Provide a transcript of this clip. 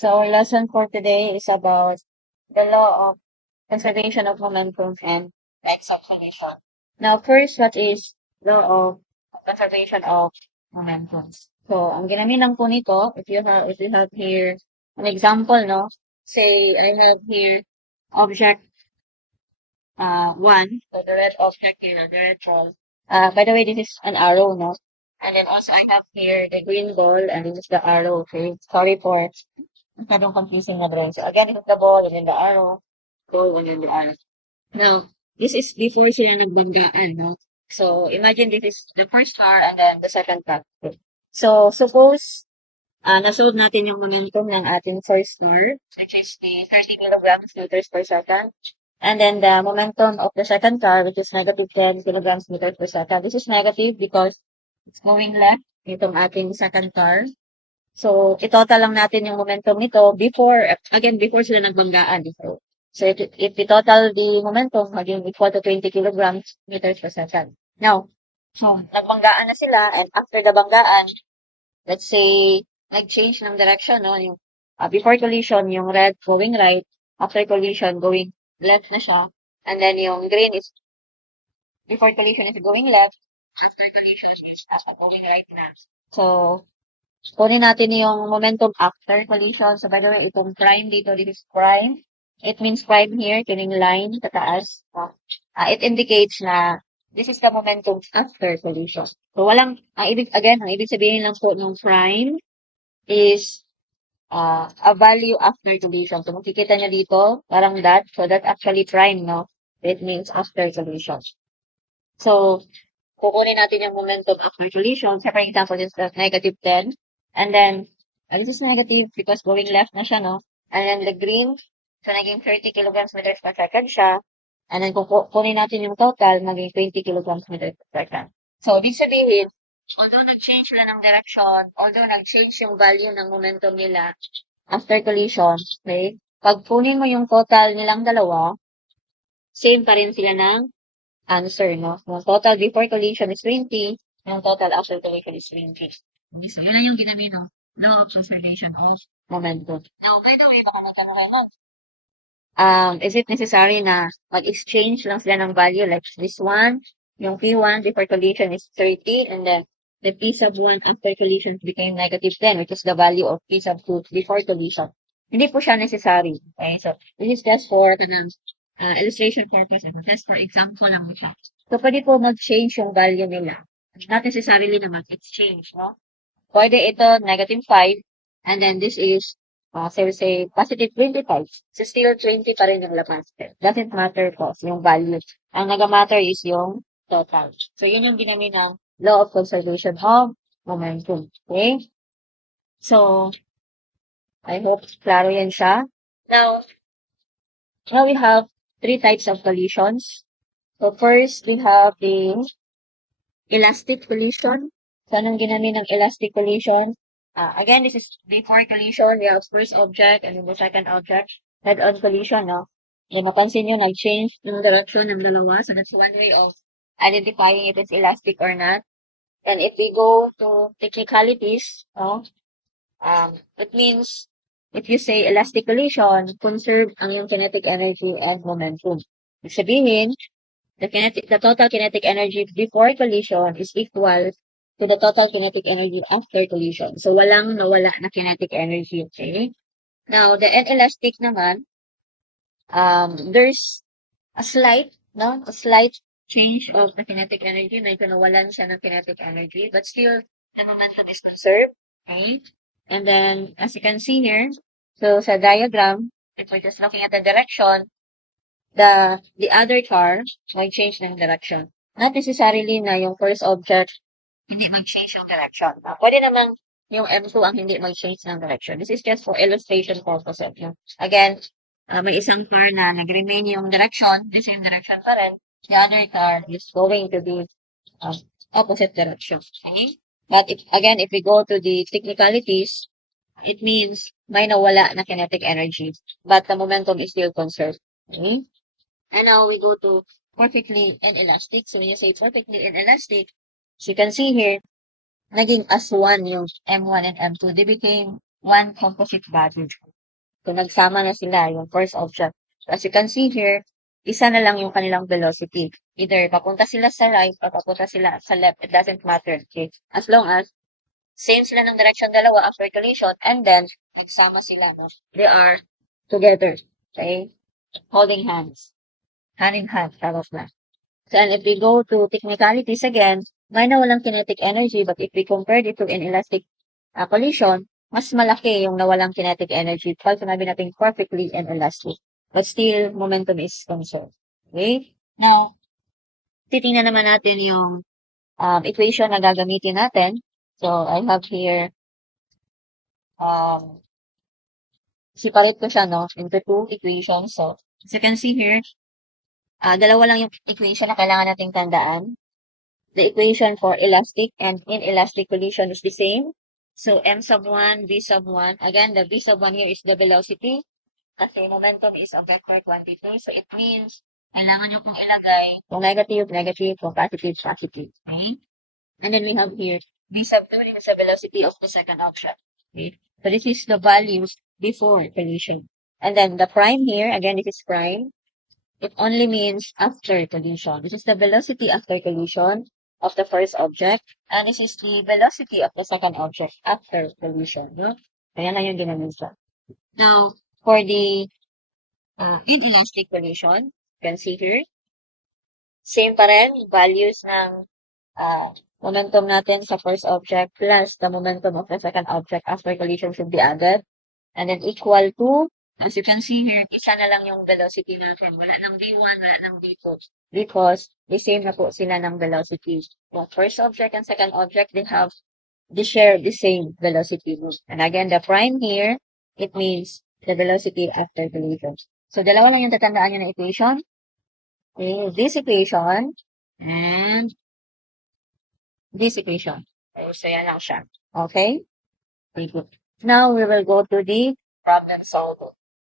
So our lesson for today is about the law of conservation of momentum and acceleration. Now, first, what is law of conservation of momentum? So, ang ginaminan ko nito, if you have here an example, no? Say, I have here object 1, so the red object here, the red ball. By the way, this is an arrow, no? And then also I have here the green ball, and this is the arrow, okay? Sorry for masyadong confusing na drawing. So again, this is the ball, and then the arrow, ball, and then the arrow. Now, this is before sila nagbanggaan, no? So, imagine this is the first car and then the second car. So, suppose, nasold natin yung momentum ng ating first car, which is the 30 kilograms meters per second. And then the momentum of the second car, which is negative 10 kilograms meters per second. This is negative because it's going left itong ating second car. So, itotal lang natin yung momentum nito before sila nagbanggaan. So, if we total the momentum, maging equal to 20 kilograms meters per second. Now, so, nagbanggaan na sila, and after the banggaan, let's say, nag-change ng direction, no? Yung, before collision, yung red going right, after collision, going left na siya, and then yung green is, before collision is going left, after collision is going right na. So, kunin natin yung momentum after collision. So, by the way, itong prime dito, this is prime. It means prime here, tuning line sa taas. It indicates na this is the momentum after collision. So, ang ibig sabihin lang po ng prime is a value after collision. So, makikita nyo dito, parang that. So, that's actually prime, no? It means after collision. So, kukunin natin yung momentum after collision. So, for example, this is negative 10. And then, this is negative because going left na siya, no? And then the green, so naging 30 kilograms meters per second siya. And then, kung kunin natin yung total, maging 20 kilograms meters per second. So, ibig sabihin, although nag-change sila ng direction, although nag-change yung value ng momentum nila after collision, okay? Pag kunin mo yung total nilang dalawa, same pa rin sila ng answer, no? Yung total before collision is 20, yung total after collision is 20. Okay, so yun na yung ginamit ng law of conservation of momentum. Now, by the way, baka magtanong kayo, ma'am, is it necessary na mag-exchange lang sila ng value like this one, yung P1 before collision is 30, and then the P sub 1 after collision became negative 10, which is the value of P sub 2 before collision. Hindi po siya necessary. Okay, so this is just for illustration purposes. Just for example lang siya. So, pwede po mag-change yung value nila. Not necessarily na mag-exchange, no? Pwede ito negative 5, and then this is, say, positive 25. So, still 20 pa rin yung laman. Doesn't matter po yung value. Ang nag-matter is yung total. So, yun yung ginamit ng law of conservation of momentum. Okay? So, I hope klaro yan siya. Now we have 3 types of collisions. So, first, we have the elastic collision. So, anong ginamit ng elastic collision? Again, this is before collision. We have first object and then the second object. Head-on collision, no? Yung mapansin nyo, nag-change ng direction ng dalawa. So, that's one way of identifying if it's elastic or not. And if we go to technicalities, no? It means, if you say elastic collision, conserve ang yung kinetic energy and momentum. Ibig sabihin, the total kinetic energy before collision is equal to the total kinetic energy after collision. So, walang nawala na kinetic energy, okay? Now, the inelastic naman, there's a slight change of the kinetic energy. Medyo nawalan siya ng kinetic energy, but still, the momentum is conserved, okay? And then, as you can see here, so sa diagram, if we're just looking at the direction, the other car might change ng direction. Not necessarily na yung first object hindi mag-change yung direction. Pwede naman yung M2 ang hindi mag-change ng direction. This is just for illustration purposes. Again, may isang car na nag-remain yung direction, the same direction pa rin. The other car is going to be opposite direction. Okay? But if we go to the technicalities, it means may nawala na kinetic energy, but the momentum is still conserved. Okay? And now we go to perfectly inelastic. So when you say perfectly inelastic, as you can see here, naging as one yung M1 and M2. They became one composite body. So, nagsama na sila yung first object. So, as you can see here, isa na lang yung kanilang velocity. Either papunta sila sa right or papunta sila sa left. It doesn't matter. Okay? As long as same sila ng direction dalawa after collision and then nagsama sila. No? They are together. Okay? Holding hands. Hand in hand. Tapos na. So, and if we go to technicalities again, may nawalang kinetic energy, but if we compare it to inelastic collision, mas malaki yung nawalang kinetic energy. Pag sinabi natin perfectly inelastic. But still, momentum is conserved. Okay? Now, titingnan naman natin yung equation na gagamitin natin. So, I have here, um, separate ko siya, no, into two equations. So, as you can see here, dalawa lang yung equation na kailangan nating tandaan. The equation for elastic and inelastic collision is the same. So, m sub 1, v sub 1. Again, the v sub 1 here is the velocity. Kasi momentum is a vector quantity. So, it means, kailangan nyo pong ilagay kung negative, negative, kung positive, positive. Okay? And then we have here, v sub 2 is the velocity of the second object. Okay? So, this is the values before collision. And then the prime here, again, this is prime. It only means after collision. This is the velocity after collision of the first object. And this is the velocity of the second object after collision. No? Kaya lang yung ginamit siya. Now, for the inelastic collision, you can see here, same pa rin, values ng momentum natin sa first object plus the momentum of the second object after collision should be added. And then equal to, as you can see here, isa na lang yung velocity natin. Wala ng v1, wala ng v2. Because the same na po sila ng velocity. The first object and second object, they share the same velocity. And again, the prime here, it means the velocity after collision. So, dalawa lang yung tatandaan nyo na equation. Okay, this equation and this equation. So, yan lang siya. Okay? Very good. Now, we will go to the problem solving.